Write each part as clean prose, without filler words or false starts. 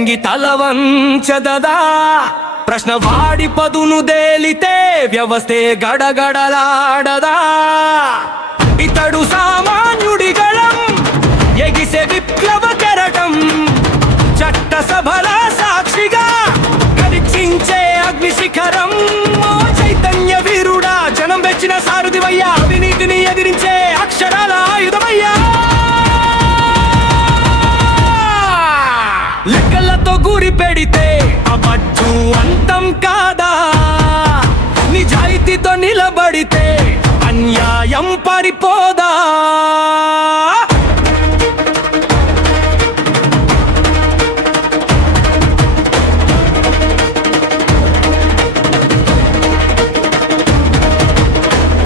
నింగి తలవంచదదా ప్రశ్న వాడి పదును దేలితే వ్యవస్థే గడగడలాడదా ఇతడు సామాన్యుడి గళం ఎగిసే విప్లవ కెరటం చట్టసభల సాక్షిగా గర్జించే అగ్నిశిఖరం చైతన్య వీరుడా జనం వెచ్చిన సారథివయ్యా అవినీతిని ఎదిరించే అక్షరాల ఆయుధమయ్యా లెక్కలతో గురి పెడితే అబద్ధం అంతం కాదా నిజాయితీతో నిలబడితే అన్యాయం పారిపోదా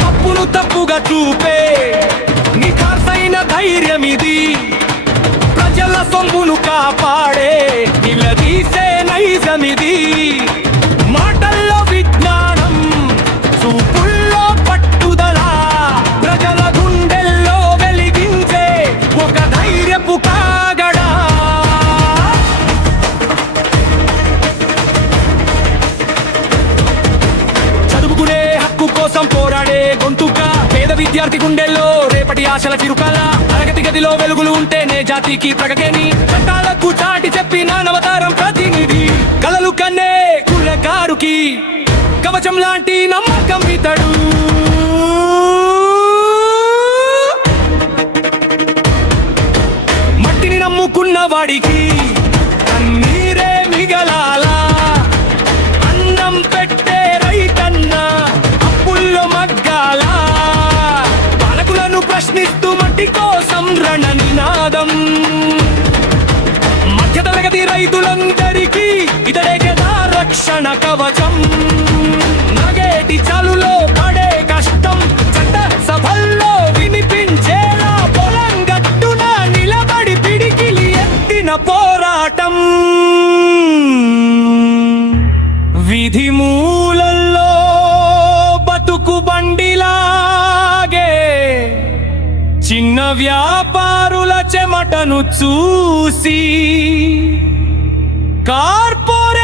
తప్పును తప్పుగా చూపే నిఖార్సైన ధైర్యమిది ప్రజల సొమ్మును కాపాడే నిలదీసే నైజమిది మాటల్లో విజ్ఞానం చూపుల్లో పట్టుదల ప్రజల గుండెల్లో వెలిగించే ఒక ధైర్యపు కాగడా చదువుకునే హక్కు కోసం పోరాడే గొంతుగా పేద విద్యార్థి గుండెల్లో రేపటి ఆశల చిరుకాల తరగతి గదిలో వెలుగులు ఉంటేనే జాతికి ప్రగతిని చట్టాలకు చాటి చెప్పిన నవతారం ప్రతినిధి కలలు కన్నే కుర్రకారుకి కవచం లాంటి నమ్మకం ఇతడు మట్టిని నమ్ముకున్న వాడికి కన్నీరే మిగలాలా అన్నం పెట్టే రైతన్న అప్పుల్లో మగ్గాల పాలకులను ప్రశ్నిస్తూ మట్టి కోసం రణ నినాదం మధ్యతరగతి రైతులందరికీ ఇతడే కదా రక్షణ కవచం నగేటి చాలులో పడే కష్టం చట్ట సభల్లో వినిపించేలా పొలం గట్టున నిలబడి పిడికిలి ఎత్తిన పోరాటం విధి మూలల్లో బతుకు బండిలాగే చిన్న వ్యాపారుల చెమటను చూసి కార్పొరేట్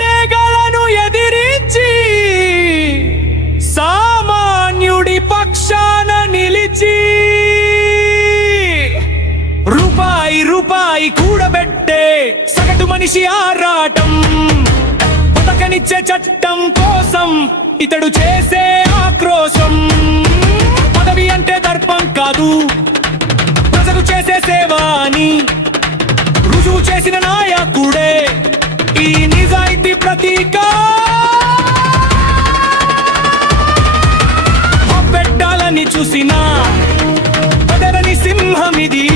డేగలను ఎదిరించి సామాన్యుడి పక్షాన నిలిచి రూపాయి రూపాయి కూడబెట్టే సగటు మనిషి ఆరాటం బతకనిచ్చే చట్టం కోసం ఇతడు చేసే ఆక్రోశం పదవి అంటే దర్పం కాదు ప్రజలు చేసే సేవ అని రుజువు చేసిన నాయకుడే ఈ నిజాయితీ ప్రతీక పెట్టాలని చూసిన బెదరని సింహమిది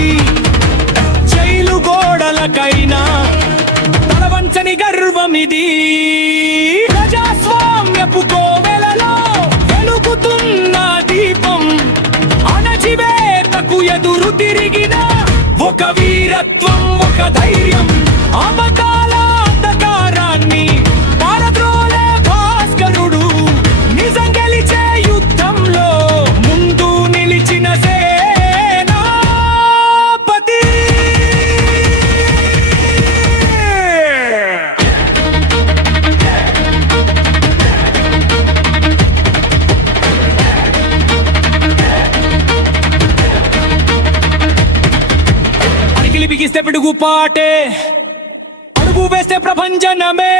జైలు గోడలకైనా తలవంచని గర్వమిది ప్రజాస్వామ్యపు కోవెలలో వెలుగుతున్న దీపం అణచివేతకు ఎదురు తిరిగిన ఒక వీరత్వం ఒక ధైర్యం అబద్ధాల అంధకారాన్ని పారద్రోలే భాస్కరుడు నిజం గెలిచే యుద్ధంలో ముందు నిలిచిన సేనాపతి అడిగిలి బిగిస్తే పిడుగు పాటే అడుగు వేస్తే ప్రభంజనమే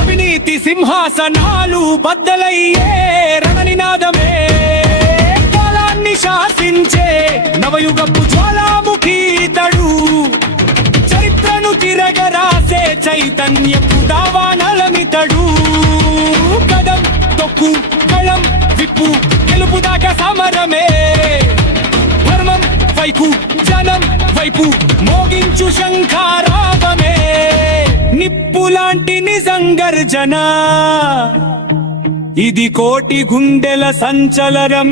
అవినీతి సింహాసనాలు బద్దలయ్యే రణనినాదమే కాలాన్ని శాసించే నవయుగపు జ్వాలాముఖి తడు చరిత్రను తిరగరాసే చైతన్యపు దావానలమితడు కదం తొక్కు గళం విప్పు గెలుపు దాకా సమరమే ధర్మం వైపు జనం వైపు మోగించు శంఖారావమే నిప్పులాంటి నిజం గర్జన ఇది కోటి గుండెల సంచలనం